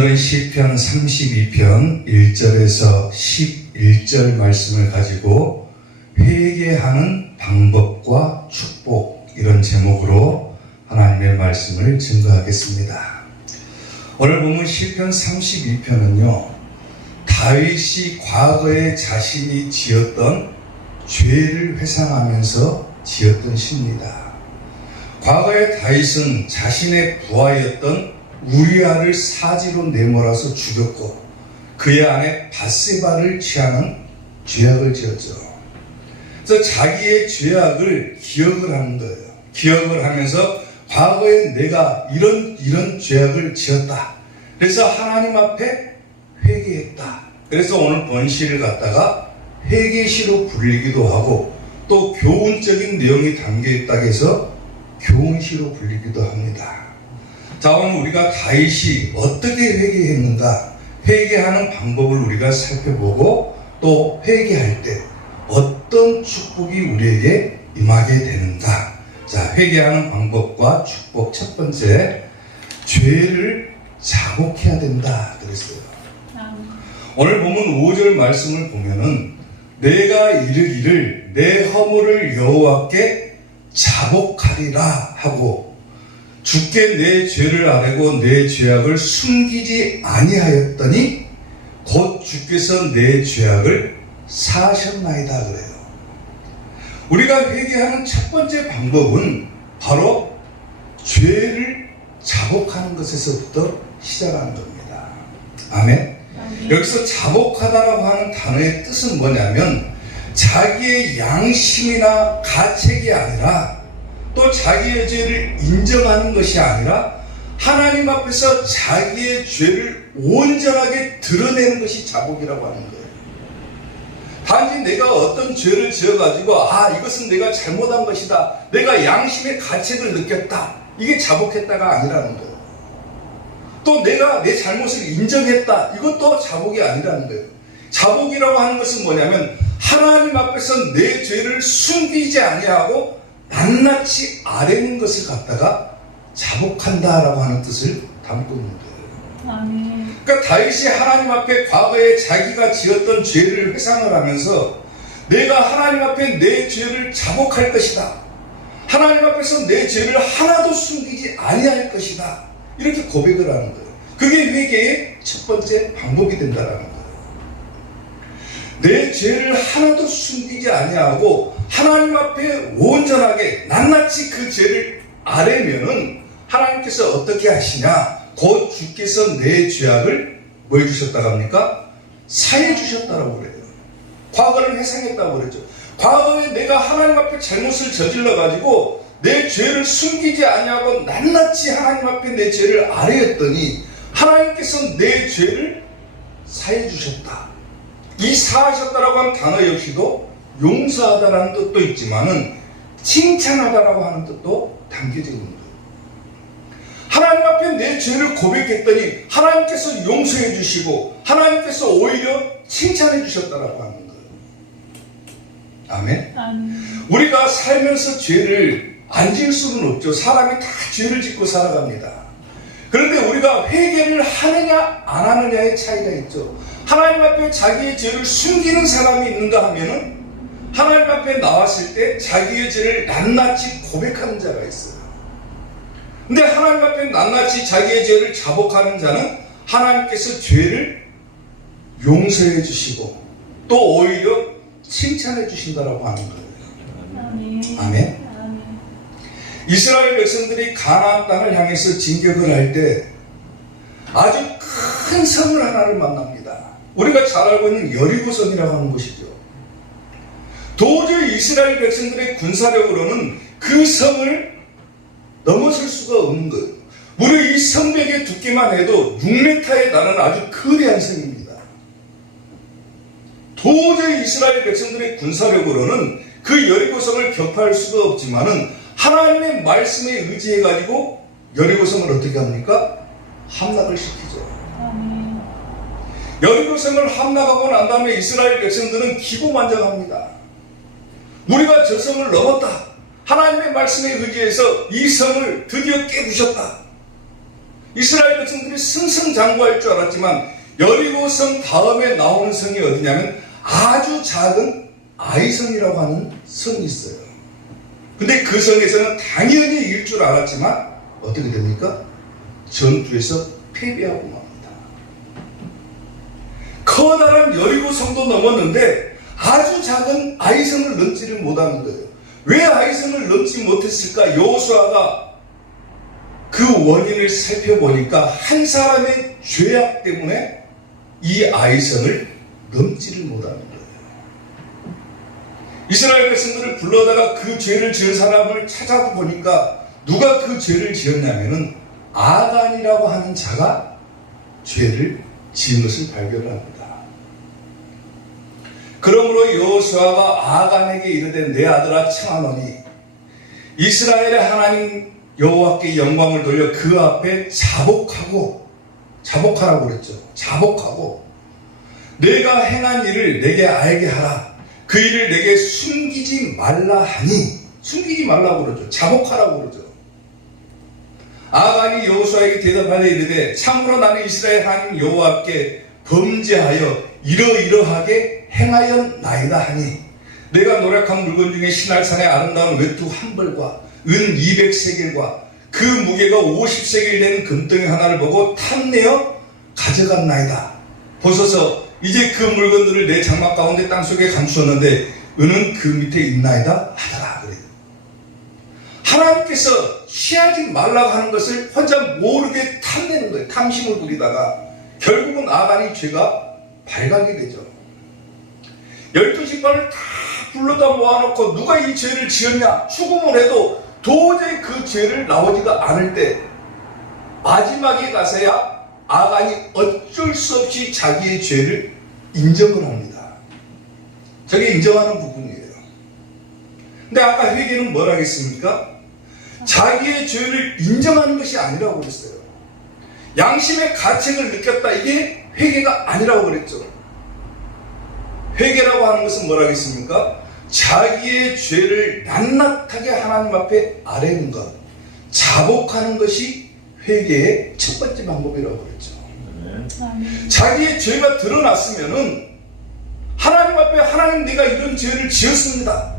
오늘은 시편 32편 1절에서 11절 말씀을 가지고 회개하는 방법과 축복, 이런 제목으로 하나님의 말씀을 증거하겠습니다. 오늘 보면 시편 32편은요, 다윗이 과거에 자신이 지었던 죄를 회상하면서 지었던 시입니다. 과거에 다윗은 자신의 부하였던 우리아를 사지로 내몰아서 죽였고 그의 아내 밧세바를 취하는 죄악을 지었죠. 그래서 자기의 죄악을 기억을 하는 거예요. 기억을 하면서 과거에 내가 이런 죄악을 지었다. 그래서 하나님 앞에 회개했다. 그래서 오늘 본시를 갖다가 회개시로 불리기도 하고 또 교훈적인 내용이 담겨있다고 해서 교훈시로 불리기도 합니다. 자, 오늘 우리가 다윗이 어떻게 회개했는가, 회개하는 방법을 우리가 살펴보고 또 회개할 때 어떤 축복이 우리에게 임하게 되는가. 자, 회개하는 방법과 축복. 첫 번째, 죄를 자복해야 된다 그랬어요. 오늘 보면 5절 말씀을 보면은 내가 이르기를 내 허물을 여호와께 자복하리라 하고 주께 내 죄를 아뢰고 내 죄악을 숨기지 아니하였더니 곧 주께서 내 죄악을 사하셨나이다 그래요. 우리가 회개하는 첫 번째 방법은 바로 죄를 자복하는 것에서부터 시작하는 겁니다. 아멘. 여기서 자복하다라고 하는 단어의 뜻은 뭐냐면 자기의 양심이나 가책이 아니라 또 자기의 죄를 인정하는 것이 아니라 하나님 앞에서 자기의 죄를 온전하게 드러내는 것이 자복이라고 하는 거예요. 단지 내가 어떤 죄를 지어가지고 이것은 내가 잘못한 것이다, 내가 양심의 가책을 느꼈다, 이게 자복했다가 아니라는 거예요. 또 내가 내 잘못을 인정했다, 이것도 자복이 아니라는 거예요. 자복이라고 하는 것은 뭐냐면 하나님 앞에서 내 죄를 숨기지 아니하고 낱낱이 아뢰는 것을 갖다가 자복한다라고 하는 뜻을 담고 있는 거예요. 아멘. 그러니까 다윗이 하나님 앞에 과거에 자기가 지었던 죄를 회상을 하면서 내가 하나님 앞에 내 죄를 자복할 것이다, 하나님 앞에서 내 죄를 하나도 숨기지 아니할 것이다, 이렇게 고백을 하는 거예요. 그게 회개의 첫 번째 방법이 된다라는 거예요. 내 죄를 하나도 숨기지 아니하고 하나님 앞에 온전하게 낱낱이 그 죄를 아뢰면은 하나님께서 어떻게 하시냐, 곧 주께서 내 죄악을 뭐 해주셨다고 합니까? 사해 주셨다고 그래요. 과거를 회상했다고 그랬죠. 과거에 내가 하나님 앞에 잘못을 저질러 가지고 내 죄를 숨기지 아니하고 낱낱이 하나님 앞에 내 죄를 아뢰었더니 하나님께서 내 죄를 사해 주셨다. 이 사하셨다라고 하는 단어 역시도 용서하다라는 뜻도 있지만은 칭찬하다라고 하는 뜻도 담겨져 있는 거예요. 하나님 앞에 내 죄를 고백했더니 하나님께서 용서해 주시고 하나님께서 오히려 칭찬해 주셨다라고 하는 거예요. 아멘. 우리가 살면서 죄를 안 지을 수는 없죠. 사람이 다 죄를 짓고 살아갑니다. 그런데 우리가 회개를 하느냐 안 하느냐의 차이가 있죠. 하나님 앞에 자기의 죄를 숨기는 사람이 있는가 하면은 하나님 앞에 나왔을 때 자기의 죄를 낱낱이 고백하는 자가 있어요. 근데 하나님 앞에 낱낱이 자기의 죄를 자복하는 자는 하나님께서 죄를 용서해 주시고 또 오히려 칭찬해 주신다라고 하는 거예요. 아멘. 이스라엘 백성들이 가나안 땅을 향해서 진격을 할 때 아주 큰 성을 하나를 만납니다. 우리가 잘 알고 있는 여리고성이라고 하는 곳이죠. 도저히 이스라엘 백성들의 군사력으로는 그 성을 넘어설 수가 없는 거예요. 무려 이 성벽의 두께만 해도 6m에 나는 아주 거대한 성입니다. 도저히 이스라엘 백성들의 군사력으로는 그 여리고성을 격파할 수가 없지만은 하나님의 말씀에 의지해가지고 여리고성을 어떻게 합니까? 함락을 시키죠. 여리고성을 함락하고 난 다음에 이스라엘 백성들은 기고만장합니다. 우리가 저 성을 넘었다. 하나님의 말씀에 의지해서 이 성을 드디어 깨부셨다. 이스라엘 백성들이 승승장구할 줄 알았지만 여리고성 다음에 나오는 성이 어디냐면 아주 작은 아이성이라고 하는 성이 있어요. 근데 그 성에서는 당연히 이길 줄 알았지만 어떻게 됩니까? 전투에서 패배하고 맙니다. 커다란 여리고성도 넘었는데 아주 작은 아이성을 넘지를 못하는 거예요. 왜 아이성을 넘지 못했을까? 여호수아가 그 원인을 살펴보니까 한 사람의 죄악 때문에 이 아이성을 넘지를 못하는 거예요. 이스라엘 백성들을 불러다가 그 죄를 지은 사람을 찾아보니까 누가 그 죄를 지었냐면은 아간이라고 하는 자가 죄를 지은 것을 발견합니다. 그러므로 여호수아가 아간에게 이르되 내 아들아 청하노니 이스라엘의 하나님 여호와께 영광을 돌려 그 앞에 자복하라고 그랬죠. 자복하고 내가 행한 일을 내게 알게 하라. 그 일을 내게 숨기지 말라 하니, 숨기지 말라고 그러죠. 자복하라고 그러죠. 아간이 여호수아에게 대답하되 이르되 참으로 나는 이스라엘 하나님 여호와께 범죄하여 이러이러하게 행하였나이다 하니 내가 노력한 물건 중에 신할산의 아름다운 외투 한 벌과 은 200세겔과 그 무게가 50세겔 되는 금덩이 하나를 보고 탐내어 가져갔나이다. 보소서 이제 그 물건들을 내 장막 가운데 땅속에 감추었는데 은은 그 밑에 있나이다 하더라. 그래요. 하나님께서 취하지 말라고 하는 것을 혼자 모르게 탐내는 거예요. 탐심을 부리다가 결국은 아간이 죄가 발각이 되죠. 12지파를 다 불러다 모아놓고 누가 이 죄를 지었냐 추궁을 해도 도저히 그 죄를 나오지가 않을 때 마지막에 가서야 아간이 어쩔 수 없이 자기의 죄를 인정을 합니다. 저게 인정하는 부분이에요. 근데 아까 회개는 뭘 하겠습니까? 자기의 죄를 인정하는 것이 아니라고 그랬어요. 양심의 가책을 느꼈다. 이게 회개가 아니라고 그랬죠. 회개라고 하는 것은 뭘 하겠습니까? 자기의 죄를 낱낱하게 하나님 앞에 아뢰는 것, 자복하는 것이 회개의 첫 번째 방법이라고 그랬죠. 자기의 죄가 드러났으면은 하나님 앞에 하나님 내가 이런 죄를 지었습니다.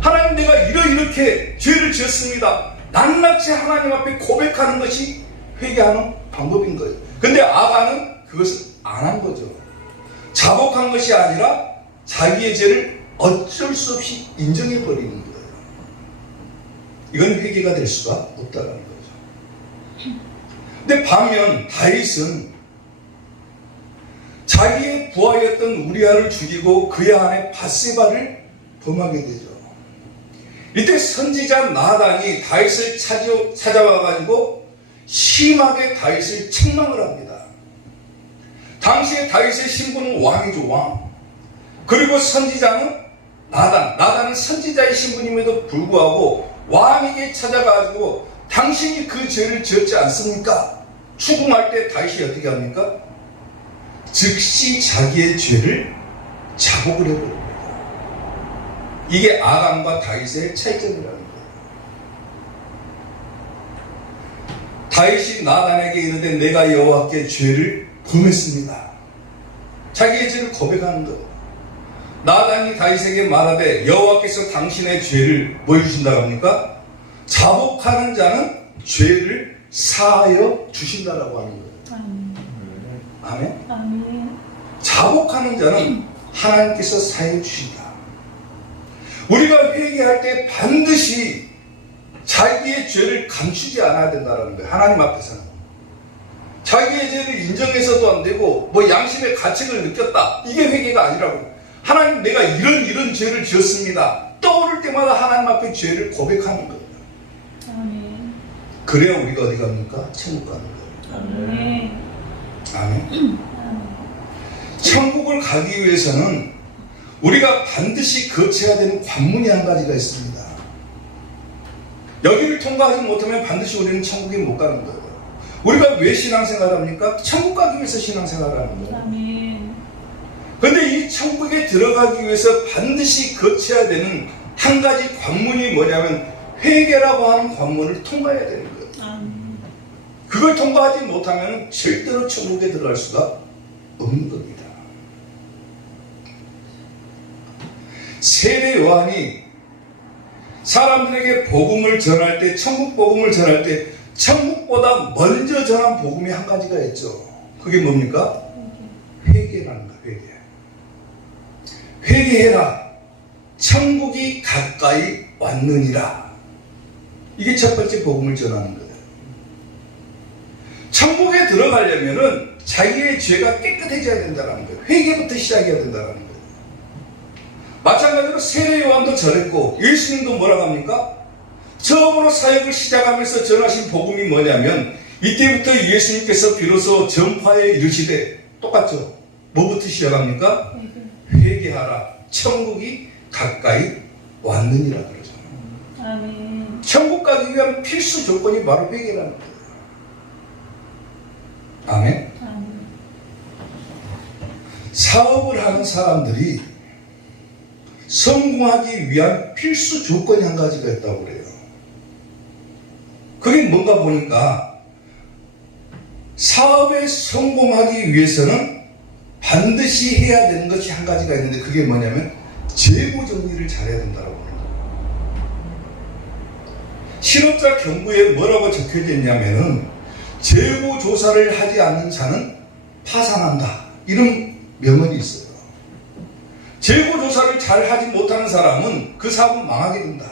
하나님 내가 이렇게 죄를 지었습니다. 낱낱이 하나님 앞에 고백하는 것이 회개하는 방법인 거예요. 근데 아간은 그것을 안 한 거죠. 자복한 것이 아니라 자기의 죄를 어쩔 수 없이 인정해버리는 거예요. 이건 회개가 될 수가 없다는 거죠. 근데 반면 다윗은 자기의 부하였던 우리아를 죽이고 그의 아내 밧세바를 범하게 되죠. 이때 선지자 나단이 다윗을 찾아와가지고 심하게 다윗을 책망을 합니다. 당시에 다윗의 신분은 왕이죠, 왕. 그리고 선지자는 나단은 선지자의 신분임에도 불구하고 왕에게 찾아가지고 당신이 그 죄를 지었지 않습니까? 추궁할 때 다윗이 어떻게 합니까? 즉시 자기의 죄를 자복을 해버립니다. 이게 아간과 다윗의 차이점이라는 거예요. 다윗이 나단에게 이르되 내가 여호와께 죄를 범했습니다. 자기의 죄를 고백하는 것. 나단이 다윗에게 말하되 여호와께서 당신의 죄를 뭐 해주신다고 합니까? 자복하는 자는 죄를 사하여 주신다라고 하는 거예요. 아멘? 아멘. 자복하는 자는 하나님께서 사해 주신다. 우리가 회개할 때 반드시 자기의 죄를 감추지 않아야 된다는 거예요. 하나님 앞에서는. 자기의 죄를 인정해서도 안 되고 뭐 양심의 가책을 느꼈다. 이게 회개가 아니라고. 하나님 내가 이런 죄를 지었습니다. 떠오를 때마다 하나님 앞에 죄를 고백하는 거예요. 아멘. 그래야 우리가 어디 갑니까? 천국 가는 거예요. 아멘. 아멘. 천국을 가기 위해서는 우리가 반드시 거쳐야 되는 관문이 한 가지가 있습니다. 여기를 통과하지 못하면 반드시 우리는 천국에 못 가는 거예요. 우리가 왜 신앙생활을 합니까? 천국 가기 위해서 신앙생활을 하는 거예요. 아멘. 그런데 이 천국에 들어가기 위해서 반드시 거쳐야 되는 한 가지 관문이 뭐냐면 회개라고 하는 관문을 통과해야 되는 거예요. 그걸 통과하지 못하면 절대로 천국에 들어갈 수가 없는 겁니다. 세례 요한이 사람들에게 복음을 전할 때, 천국 복음을 전할 때 천국보다 먼저 전한 복음이 한 가지가 있죠. 그게 뭡니까? 회개라는 거예요. 회개. 회개해라. 천국이 가까이 왔느니라. 이게 첫 번째 복음을 전하는 거예요. 천국에 들어가려면은 자기의 죄가 깨끗해져야 된다는 거예요. 회개부터 시작해야 된다는 거예요. 마찬가지로 세례 요한도 전했고 예수님도 뭐라고 합니까? 처음으로 사역을 시작하면서 전하신 복음이 뭐냐면 이때부터 예수님께서 비로소 전파에 이르시되 똑같죠. 뭐부터 시작합니까? 회개하라. 천국이 가까이 왔느니라 그러죠. 아멘. 천국 가기 위한 필수 조건이 바로 회개라는 거예요. 아멘. 아멘. 사업을 하는 사람들이 성공하기 위한 필수 조건이 한 가지가 있다고 그래요. 그게 뭔가 보니까 사업에 성공하기 위해서는 반드시 해야 되는 것이 한 가지가 있는데 그게 뭐냐면 재고 정리를 잘해야 된다고 합니다. 실업자 경부에 뭐라고 적혀져 있냐면은 재고 조사를 하지 않는 자는 파산한다. 이런 명언이 있어요. 재고 조사를 잘 하지 못하는 사람은 그 사업은 망하게 된다.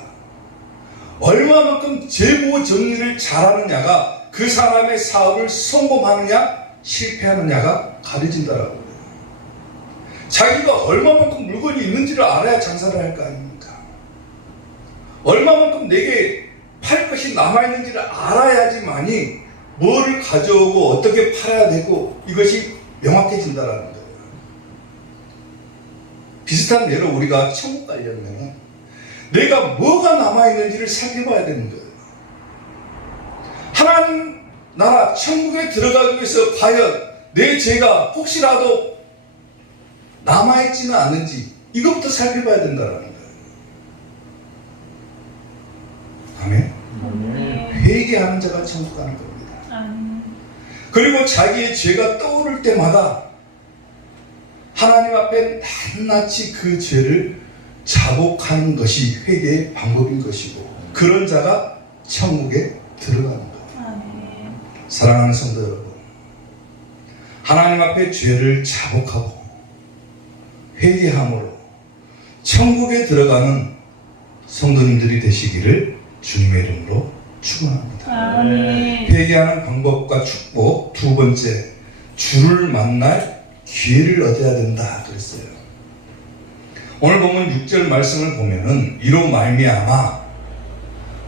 얼마만큼 재고 정리를 잘하느냐가 그 사람의 사업을 성공하느냐 실패하느냐가 가려진다라고 해요. 자기가 얼마만큼 물건이 있는지를 알아야 장사를 할 거 아닙니까? 얼마만큼 내게 팔 것이 남아있는지를 알아야지만이 뭐를 가져오고 어떻게 팔아야 되고 이것이 명확해진다라는 거예요. 비슷한 예로 우리가 천국 가려면 내가 뭐가 남아있는지를 살펴봐야 되는 거예요. 하나님 나라 천국에 들어가기 위해서 과연 내 죄가 혹시라도 남아있지는 않은지 이것부터 살펴봐야 된다는 거예요. 아멘. 회개하는 자가 천국 가는 겁니다. 그리고 자기의 죄가 떠오를 때마다 하나님 앞에 낱낱이 그 죄를 자복하는 것이 회개의 방법인 것이고 그런 자가 천국에 들어가는 거예요. 사랑하는 성도 여러분, 하나님 앞에 죄를 자복하고 회개함으로 천국에 들어가는 성도님들이 되시기를 주님의 이름으로 축원합니다. 회개하는 방법과 축복 두 번째, 주를 만날 기회를 얻어야 된다 그랬어요. 오늘 보면 6절 말씀을 보면은 이로 말미암아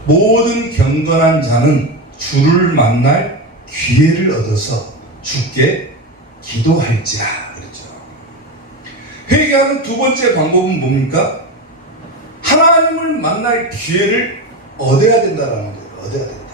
모든 경건한 자는 주를 만날 기회를 얻어서 주께 기도할지라 그랬죠. 회개하는 두 번째 방법은 뭡니까? 하나님을 만날 기회를 얻어야 된다라는 거예요. 얻어야 된다.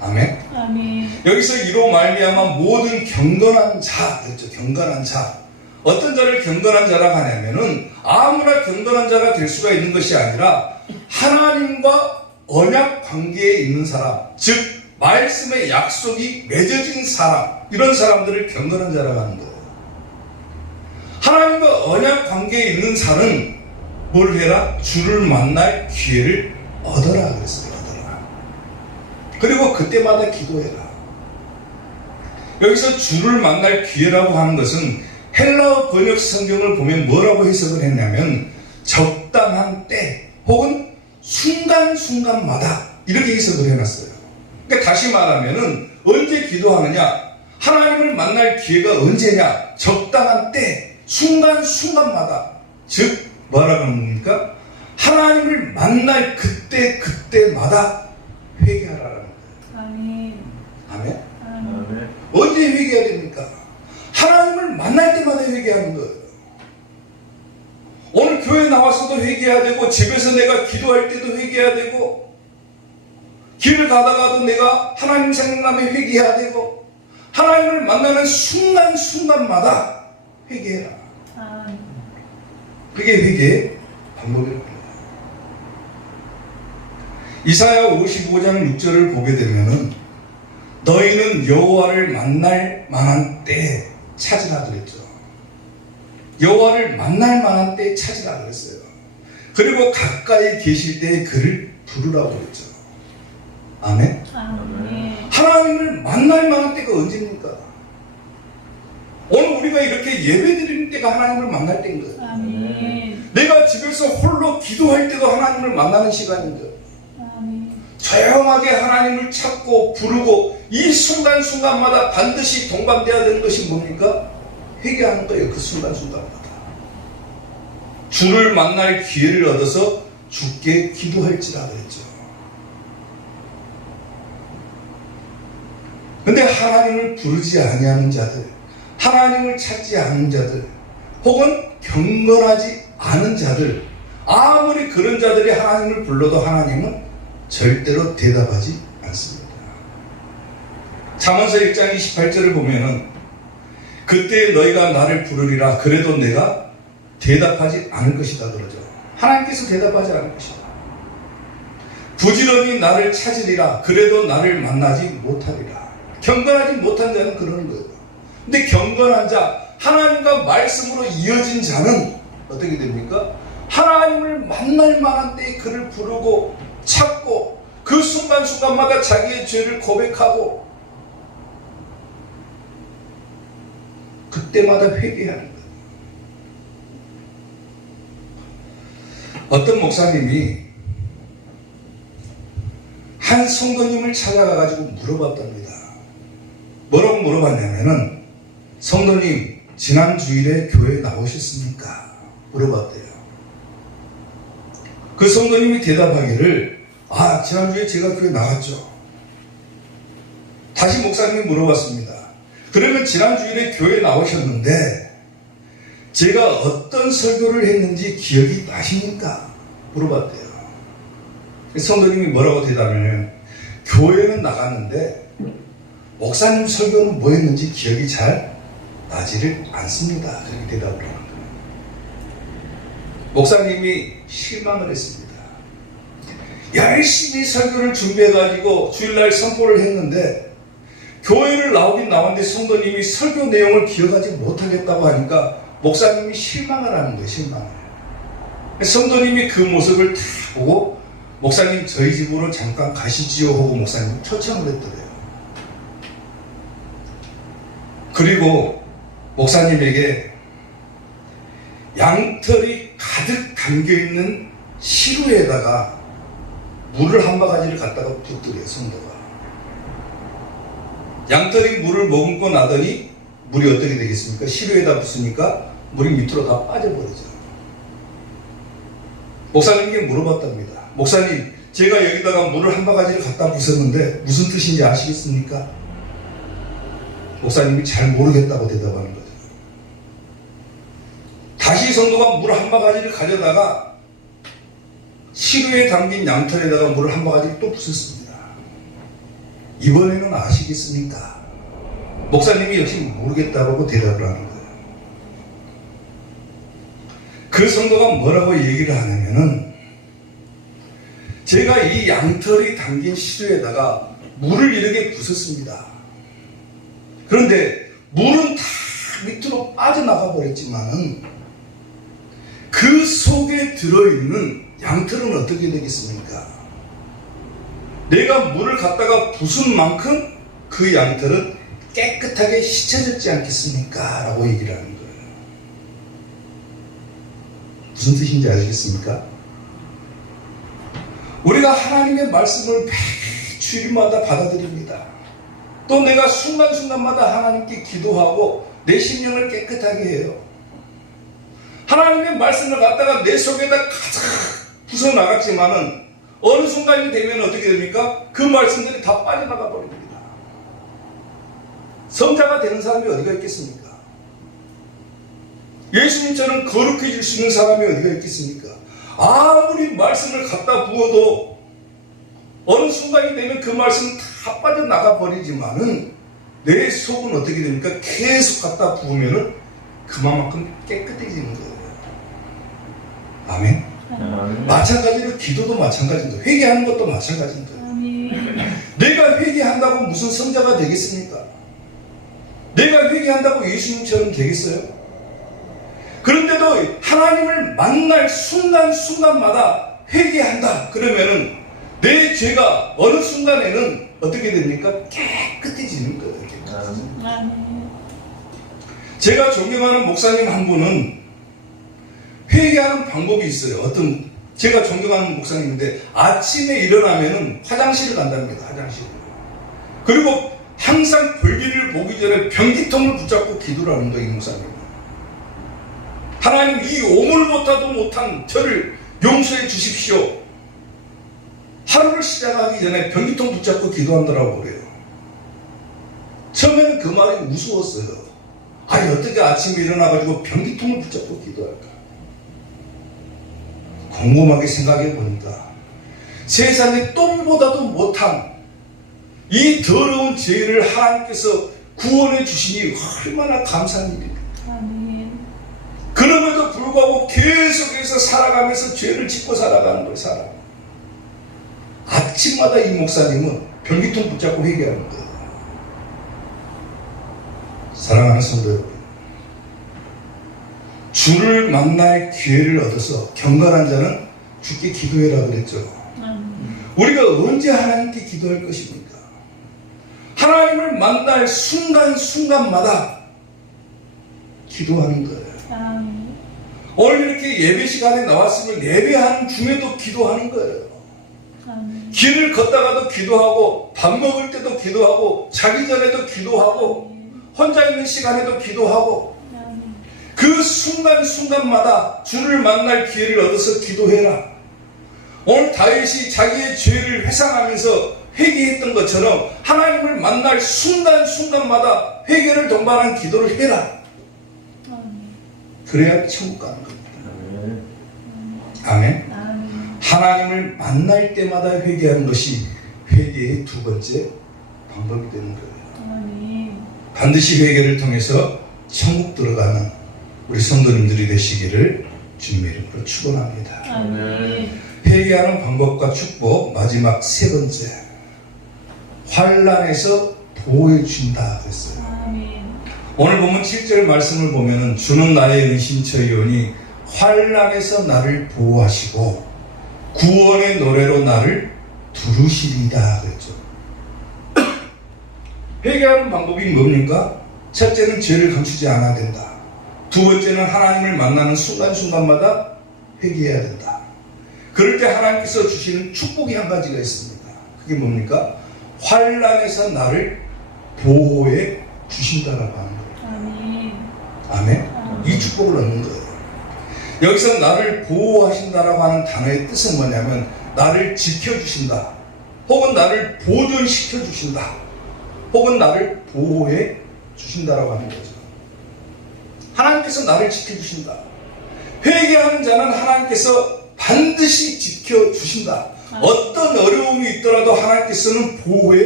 아멘. 아멘. 여기서 이로 말미암아 모든 경건한 자 그렇죠. 경건한 자. 어떤 자를 경건한 자라고 하냐면은 아무나 경건한 자가 될 수가 있는 것이 아니라 하나님과 언약 관계에 있는 사람, 즉 말씀의 약속이 맺어진 사람, 이런 사람들을 경건한 자라고 하는 거예요. 하나님과 언약 관계에 있는 자는 뭘 해라? 주를 만날 기회를 얻어라 그랬어요. 얻어라. 그리고 그때마다 기도해라. 여기서 주를 만날 기회라고 하는 것은 헬라어 번역 성경을 보면 뭐라고 해석을 했냐면 적당한 때 혹은 순간순간마다 이렇게 해석을 해놨어요. 그러니까 다시 말하면은 언제 기도하느냐? 하나님을 만날 기회가 언제냐? 적당한 때, 순간순간마다. 즉 뭐라고 하는 겁니까? 하나님을 만날 그때마다 회개하라는 거예요. 아멘. 아멘? 아멘. 언제 회개해야 됩니까? 하나님을 만날 때마다 회개하는 거예요. 오늘 교회 나와서도 회개해야 되고 집에서 내가 기도할 때도 회개해야 되고 길을 가다가도 내가 하나님 생각나면 회개해야 되고 하나님을 만나는 순간순간마다 회개해라. 아멘. 그게 회개의 방법입니다. 이사야 55장 6절을 보게 되면은 너희는 여호와를 만날 만한 때에 찾으라 그랬죠. 여호와를 만날 만한 때에 찾으라 그랬어요. 그리고 가까이 계실 때에 그를 부르라고 그랬죠. 아멘. 아멘. 하나님을 만날 만한 때가 언제입니까? 오늘 우리가 이렇게 예배드리는 때가 하나님을 만날 때인 거예요. 아멘. 내가 집에서 홀로 기도할 때도 하나님을 만나는 시간인 거예요. 아멘. 조용하게 하나님을 찾고 부르고 이 순간순간마다 반드시 동반되어야 되는 것이 뭡니까? 회개하는 거예요. 그 순간순간마다. 주를 만날 기회를 얻어서 주께 기도할지라 그랬죠. 근데 하나님을 부르지 아니하는 자들, 하나님을 찾지 않는 자들, 혹은 경건하지 않은 자들, 아무리 그런 자들이 하나님을 불러도 하나님은 절대로 대답하지 않습니다. 잠언서 1장 28절을 보면은 그때 너희가 나를 부르리라 그래도 내가 대답하지 않을 것이다 그러죠. 하나님께서 대답하지 않을 것이다. 부지런히 나를 찾으리라 그래도 나를 만나지 못하리라. 경건하지 못한 자는 그러는 거예요. 근데 경건한 자, 하나님과 말씀으로 이어진 자는 어떻게 됩니까? 하나님을 만날 만한 때에 그를 부르고 찾고 그 순간순간마다 자기의 죄를 고백하고 그때마다 회개하는 거예요. 어떤 목사님이 한 성도님을 찾아가가지고 물어봤답니다. 뭐라고 물어봤냐면은 성도님 지난 주일에 교회 나오셨습니까? 물어봤대요. 그 성도님이 대답하기를 지난주에 제가 교회 나갔죠. 다시 목사님이 물어봤습니다. 그러면 지난주일에 교회 나오셨는데 제가 어떤 설교를 했는지 기억이 나십니까? 물어봤대요. 성도님이 뭐라고 대답하냐면 교회는 나갔는데 목사님 설교는 뭐 했는지 기억이 잘 나지를 않습니다. 그렇게 대답을 하는 거예요. 목사님이 실망을 했습니다. 열심히 설교를 준비해가지고 주일날 선포를 했는데 교회를 나오긴 나왔는데 성도님이 설교 내용을 기억하지 못하겠다고 하니까 목사님이 실망을 하는 거예요. 실망을. 성도님이 그 모습을 다 보고 목사님 저희 집으로 잠깐 가시지요 하고 목사님 초청을 했더래요. 그리고 목사님에게 양털이 가득 담겨있는 시루에다가 물을 한 바가지를 갖다가 붓더래요. 성도가. 양털이 물을 머금고 나더니 물이 어떻게 되겠습니까? 시루에다 붓으니까 물이 밑으로 다 빠져버리죠. 목사님에게 물어봤답니다. 목사님, 제가 여기다가 물을 한 바가지를 갖다 부었는데 무슨 뜻인지 아시겠습니까? 목사님이 잘 모르겠다고 대답하는 거죠. 다시 성도가 물 한 바가지를 가져다가 시루에 담긴 양털에다가 물을 한 바가지를 또 부었습니다. 이번에는 아시겠습니까? 목사님이 역시 모르겠다고 대답을 하는 거예요. 그 성도가 뭐라고 얘기를 하냐면은 제가 이 양털이 담긴 시루에다가 물을 이렇게 부었습니다. 그런데 물은 다 밑으로 빠져나가 버렸지만은 그 속에 들어있는 양털은 어떻게 되겠습니까? 내가 물을 갖다가 부순 만큼 그 양털은 깨끗하게 씻어졌지 않겠습니까? 라고 얘기를 하는 거예요. 무슨 뜻인지 아시겠습니까? 우리가 하나님의 말씀을 매 주일마다 받아들입니다. 또 내가 순간순간마다 하나님께 기도하고 내 심령을 깨끗하게 해요. 하나님의 말씀을 갖다가 내 속에다 가득 부숴나갔지만은 어느 순간이 되면 어떻게 됩니까? 그 말씀들이 다 빠져나가 버립니다. 성자가 되는 사람이 어디가 있겠습니까? 예수님처럼 거룩해질 수 있는 사람이 어디가 있겠습니까? 아무리 말씀을 갖다 부어도 어느 순간이 되면 그 말씀 다 빠져나가 버리지만은 내 속은 어떻게 됩니까? 계속 갖다 부으면은 그만큼 깨끗해지는 거예요. 아멘. 마찬가지로 기도도 마찬가지입니다. 회개하는 것도 마찬가지입니다. 아멘. 내가 회개한다고 무슨 성자가 되겠습니까? 내가 회개한다고 예수님처럼 되겠어요? 그런데도 하나님을 만날 순간순간마다 회개한다 그러면은 내 죄가 어느 순간에는 어떻게 됩니까? 깨끗해지는 거예요. 아멘. 제가 존경하는 목사님 한 분은 회개하는 방법이 있어요. 제가 존경하는 목사님인데 아침에 일어나면은 화장실을 간답니다. 화장실. 그리고 항상 볼일을 보기 전에 변기통을 붙잡고 기도를 하는 거예요. 이 목사님. 하나님, 이 오물보다도 못한 저를 용서해 주십시오. 하루를 시작하기 전에 변기통 붙잡고 기도한다라고 그래요. 처음에는 그 말이 무서웠어요. 아니, 어떻게 아침에 일어나가지고 변기통을 붙잡고 기도할까? 곰곰하게 생각해 보니까 세상에 똥보다도 못한 이 더러운 죄를 하나님께서 구원해 주시니 얼마나 감사한 일입니까? 아멘. 그럼에도 불구하고 계속해서 살아가면서 죄를 짓고 살아가는 거예요. 사람. 아침마다 이 목사님은 변기통 붙잡고 회개하는 거예요. 사랑하는 성도 여러분, 주를 만날 기회를 얻어서 경건한 자는 주께 기도해라 그랬죠. 우리가 언제 하나님께 기도할 것입니까? 하나님을 만날 순간순간마다 기도하는 거예요. 아멘. 오늘 이렇게 예배 시간에 나왔으면 예배하는 중에도 기도하는 거예요. 아멘. 길을 걷다가도 기도하고, 밥 먹을 때도 기도하고, 자기 전에도 기도하고, 혼자 있는 시간에도 기도하고, 그 순간순간마다 주를 만날 기회를 얻어서 기도해라. 오늘 다윗이 자기의 죄를 회상하면서 회개했던 것처럼 하나님을 만날 순간순간마다 회개를 동반한 기도를 해라. 그래야 천국 가는 겁니다. 아멘. 하나님을 만날 때마다 회개하는 것이 회개의 두 번째 방법이 되는 거예요. 반드시 회개를 통해서 천국 들어가는 우리 성도님들이 되시기를 주님의 이름으로 축원합니다. 회개하는 방법과 축복, 마지막 세 번째, 환난에서 보호해 준다 그랬어요. 오늘 보면 7절 말씀을 보면은 주는 나의 은신처이오니 환난에서 나를 보호하시고 구원의 노래로 나를 두르시리다 그랬죠. 회개하는 방법이 뭡니까? 첫째는 죄를 감추지 않아야 된다. 두 번째는 하나님을 만나는 순간순간마다 회개해야 된다. 그럴 때 하나님께서 주시는 축복이 한 가지가 있습니다. 그게 뭡니까? 환난에서 나를 보호해 주신다라고 하는 거예요. 아멘. 이 축복을 얻는 거예요. 여기서 나를 보호하신다라고 하는 단어의 뜻은 뭐냐면 나를 지켜주신다, 혹은 나를 보존시켜 주신다, 혹은 나를 보호해 주신다라고 하는 거죠. 하나님께서 나를 지켜주신다. 회개하는 자는 하나님께서 반드시 지켜주신다. 어떤 어려움이 있더라도 하나님께서는 보호해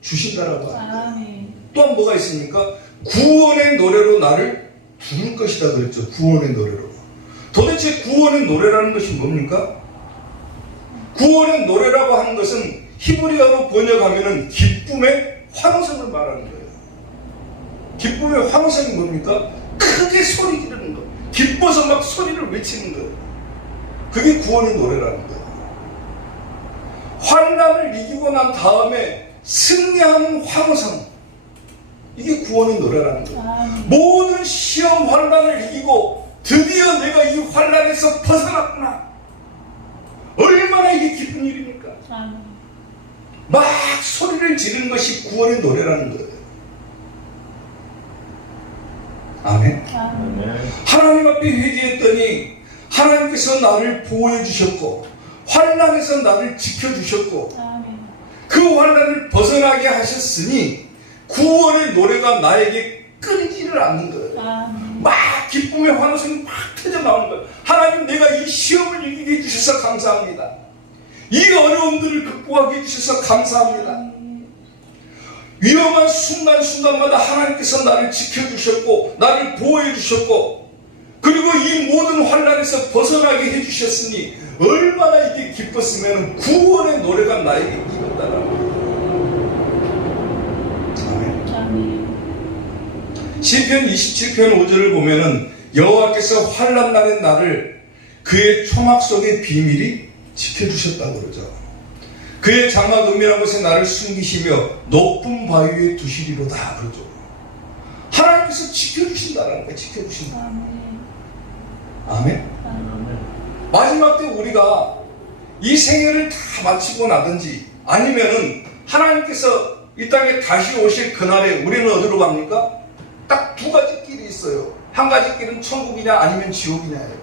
주신다라고 합니다. 또한 뭐가 있습니까? 구원의 노래로 나를 부를 것이다 그랬죠. 구원의 노래로. 도대체 구원의 노래라는 것이 뭡니까? 구원의 노래라고 하는 것은 히브리어로 번역하면은 기쁨의 환호성을 말하는 거예요. 기쁨의 환호성이 뭡니까? 크게 소리 지르는 거. 기뻐서 막 소리를 외치는 거예요. 그게 구원의 노래라는 거예요. 환난을 이기고 난 다음에 승리하는 환호성. 이게 구원의 노래라는 거예요. 모든 시험 환난을 이기고 드디어 내가 이 환난에서 벗어났구나. 얼마나 이게 기쁜 일입니까? 막 소리를 지르는 것이 구원의 노래라는 거예요. 아멘. 하나님 앞에 회개했더니 하나님께서 나를 보호해 주셨고 환난에서 나를 지켜주셨고 그 환난을 벗어나게 하셨으니 구원의 노래가 나에게 끊이지를 않는 거예요. 막 기쁨의 환호성이 막 터져 나오는 거예요. 하나님, 내가 이 시험을 이기게 해주셔서 감사합니다. 이 어려움들을 극복하게 해주셔서 감사합니다. 위험한 순간순간마다 하나님께서 나를 지켜주셨고 나를 보호해 주셨고 그리고 이 모든 환난에서 벗어나게 해주셨으니 얼마나 이게 기뻤으면 구원의 노래가 나에게 일었다라고. 시편 27편 5절을 보면은 여호와께서 환난 날의 나를 그의 초막 속의 비밀이 지켜주셨다고 그러죠. 그의 장막 은밀한 곳에 나를 숨기시며 높은 바위 위에 두시리로다 그러죠. 하나님께서 지켜주신다라는 거예요. 지켜주신다. 아멘. 마지막 때 우리가 이 생애를 다 마치고 나든지 아니면은 하나님께서 이 땅에 다시 오실 그날에 우리는 어디로 갑니까? 딱 두 가지 길이 있어요. 한 가지 길은 천국이냐 아니면 지옥이냐예요.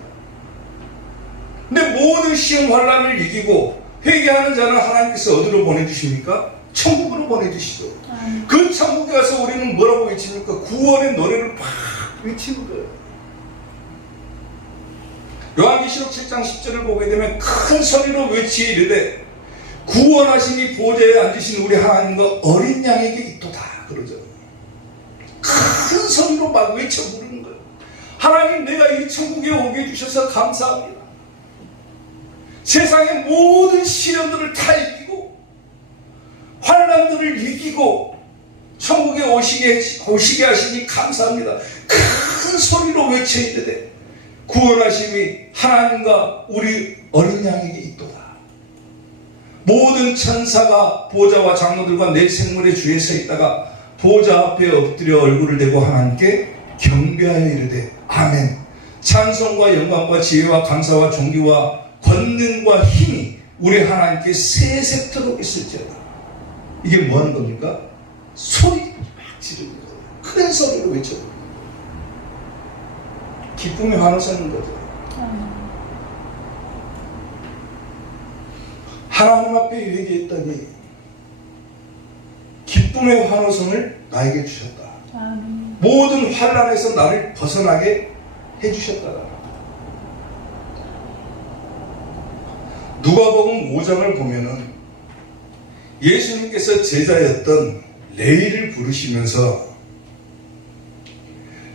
근데 모든 시험 환난을 이기고 회개하는 자는 하나님께서 어디로 보내주십니까? 천국으로 보내주시죠. 그 천국에 가서 우리는 뭐라고 외칩니까? 구원의 노래를 막 외치는 거예요. 요한계시록 7장 10절을 보게 되면 큰 소리로 외치이르되 구원하시니 보좌에 앉으신 우리 하나님과 어린 양에게 있도다 그러죠. 큰 소리로 막 외쳐 부르는 거예요. 하나님, 내가 이 천국에 오게 해주셔서 감사합니다. 세상의 모든 시련들을 다 이기고 환난들을 이기고 천국에 오시게 하시니 감사합니다. 큰 소리로 외쳐이르되 구원하심이 하나님과 우리 어린 양에게 있도다. 모든 천사가 보좌와 장로들과 내 생물의 주에 서 있다가 보좌 앞에 엎드려 얼굴을 대고 하나님께 경배하여 이르되 아멘. 찬송과 영광과 지혜와 감사와 존귀와 권능과 힘이 우리 하나님께 세세토록 있을지어다. 이게 뭐 하는 겁니까? 소리 막 지르는 거예요. 큰 소리로 외쳐요. 기쁨이 환호성인 거죠. 하나님 앞에 회개했더니 기쁨의 환호성을 나에게 주셨다. 모든 환난에서 나를 벗어나게 해주셨다. 누가복음 5장을 보면은 예수님께서 제자였던 레위를 부르시면서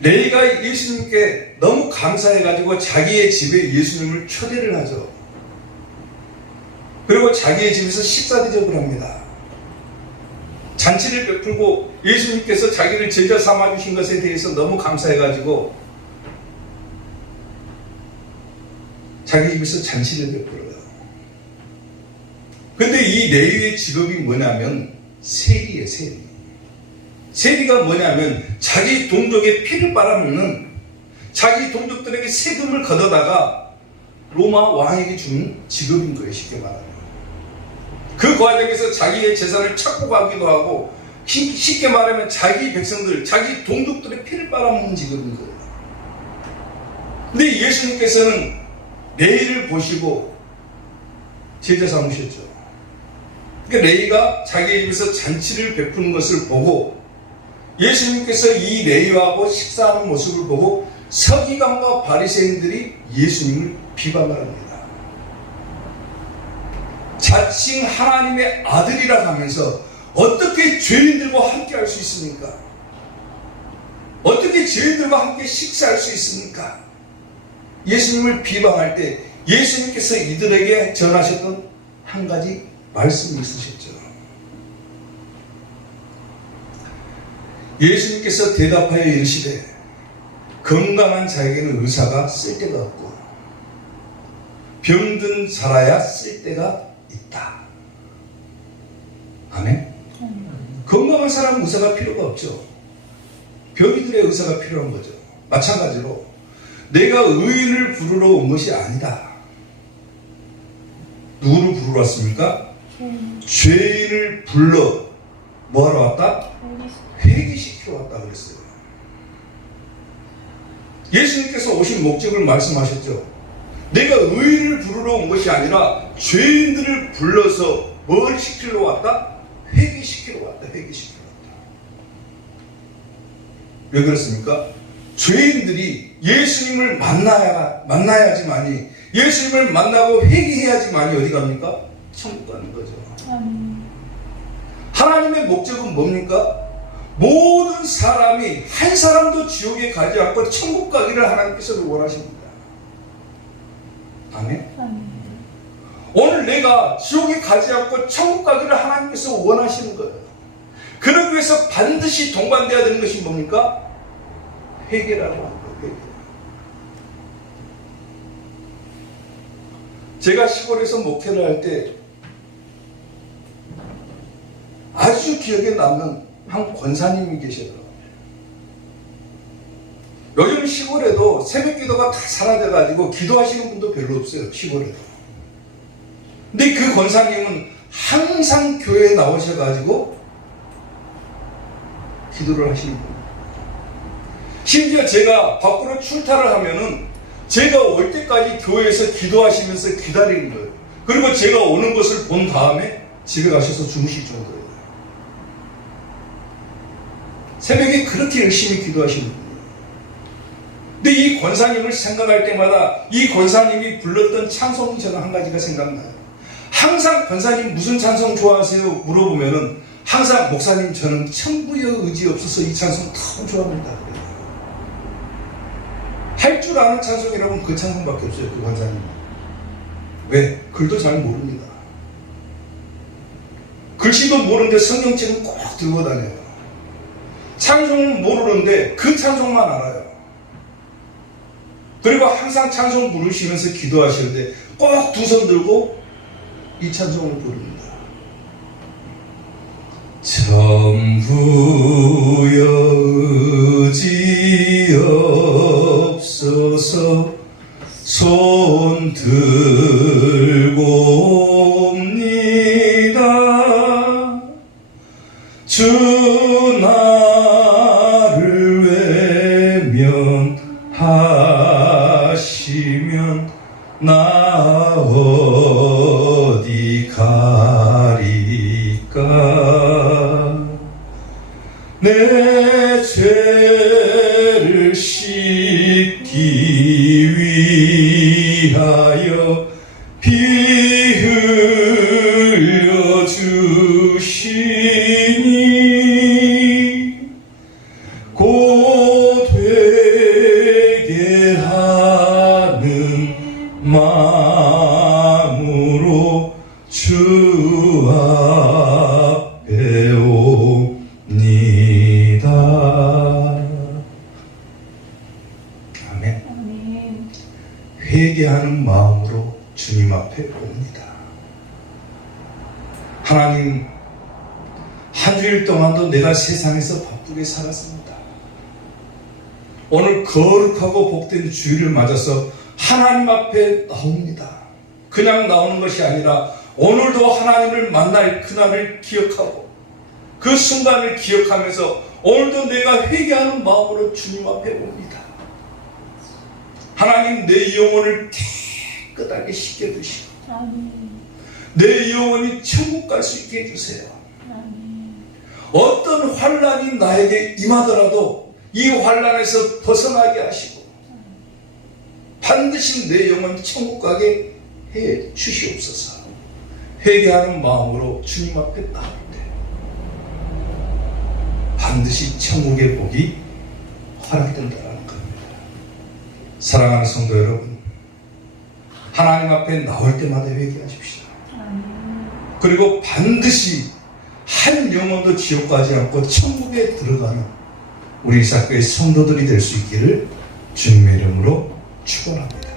레위가 예수님께 너무 감사해가지고 자기의 집에 예수님을 초대를 하죠. 그리고 자기의 집에서 식사 대접을 합니다. 잔치를 베풀고 예수님께서 자기를 제자 삼아주신 것에 대해서 너무 감사해가지고 자기 집에서 잔치를 베풀어요. 근데 이 레위의 직업이 뭐냐면 세리예요. 세리. 세리가 뭐냐면 자기 동족의 피를 빨아먹는, 자기 동족들에게 세금을 걷어다가 로마 왕에게 주는 직업인 거예요. 쉽게 말하면. 그 과정에서 자기의 재산을 착복하기도 하고 쉽게 말하면 자기 백성들, 자기 동족들의 피를 빨아먹는 직업인 거예요. 근데 예수님께서는 레위를 보시고 제자 삼으셨죠. 그러니까 레위가 자기 집에서 잔치를 베푸는 것을 보고 예수님께서 이 레위하고 식사하는 모습을 보고 서기관과 바리새인들이 예수님을 비방을 합니다. 자칭 하나님의 아들이라 하면서 어떻게 죄인들과 함께 할 수 있습니까? 어떻게 죄인들과 함께 식사할 수 있습니까? 예수님을 비방할 때 예수님께서 이들에게 전하셨던 한 가지 말씀이 있으셨죠. 예수님께서 대답하여 이르시되 건강한 자에게는 의사가 쓸데가 없고 병든 자라야 쓸데가 있다. 아멘? 건강한 사람은 의사가 필요가 없죠. 병이들의 의사가 필요한 거죠. 마찬가지로 내가 의인을 부르러 온 것이 아니다. 누구를 부르러 왔습니까? 죄인을 불러 뭐하러 왔다? 회개시키러 왔다 그랬어요. 예수님께서 오신 목적을 말씀하셨죠. 내가 의인을 부르러 온 것이 아니라 죄인들을 불러서 뭘 시키러 왔다? 회개시키러 왔다. 회개시키러 왔다. 왜 그렇습니까? 죄인들이 예수님을 만나야지만이, 예수님을 만나고 회개해야지만이 어디 갑니까? 천국 가는 거죠. 하나님의 목적은 뭡니까? 모든 사람이 한 사람도 지옥에 가지 않고 천국 가기를 하나님께서 원하십니다. 아멘? 오늘 내가 지옥에 가지 않고 천국 가기를 하나님께서 원하시는 거예요. 그러기 위해서 반드시 동반되어야 되는 것이 뭡니까? 회개라고 하는 거예요. 회개. 제가 시골에서 목회를 할 때 아주 기억에 남는 한 권사님이 계시더라고요. 요즘 시골에도 새벽 기도가 다 사라져가지고 기도하시는 분도 별로 없어요. 시골에도. 근데 그 권사님은 항상 교회에 나오셔가지고 기도를 하시는 분이에요. 심지어 제가 밖으로 출타를 하면은 제가 올 때까지 교회에서 기도하시면서 기다리는 거예요. 그리고 제가 오는 것을 본 다음에 집에 가셔서 주무실 정도예요. 새벽에 그렇게 열심히 기도하시는 분이에요. 근데 이 권사님을 생각할 때마다 이 권사님이 불렀던 찬송이 저는 한 가지가 생각나요. 항상 권사님 무슨 찬송 좋아하세요? 물어보면은 항상 목사님 저는 천부의 의지 없어서 이 찬송 너무 좋아합니다. 할 줄 아는 찬송이라고는 그 찬송밖에 없어요. 그 권사님. 왜? 글도 잘 모릅니다. 글씨도 모르는데 성경책은 꼭 들고 다녀요. 찬송은 모르는데 그 찬송만 알아요. 그리고 항상 찬송 부르시면서 기도하시는데 꼭 두 손 들고 이 찬송을 부릅니다. 천부의 의지 없어서 손 들고 옵니다. 주 나를 외면하시면 나 어디 가리까. 내 죄를 씻기 위하여 피 흘려 주시니 곧 회개하는 마음으로 주 앞에 옵니다. 아멘. 아멘. 회개하는 마음으로 주님 앞에 옵니다. 하나님, 한 주일 동안도 내가 세상에서 바쁘게 살았습니다. 오늘 거룩하고 복된 주일을 맞아서 하나님 앞에 나옵니다. 그냥 나오는 것이 아니라 오늘도 하나님을 만날 그날을 기억하고 그 순간을 기억하면서 오늘도 내가 회개하는 마음으로 주님 앞에 옵니다. 하나님, 내 영혼을 깨끗하게 씻겨주시고 아멘. 내 영혼이 천국 갈 수 있게 해주세요. 아멘. 어떤 환난이 나에게 임하더라도 이 환난에서 벗어나게 하시고 반드시 내 영혼 천국 가게 해 주시옵소서. 회개하는 마음으로 주님 앞에 나올 때 반드시 천국의 복이 허락된다는 겁니다. 사랑하는 성도 여러분, 하나님 앞에 나올 때마다 회개하십시오. 아멘. 그리고 반드시 한 영혼도 지옥 가지 않고 천국에 들어가는 우리 이사교의 성도들이 될 수 있기를 주님의 이름으로 축원합니다.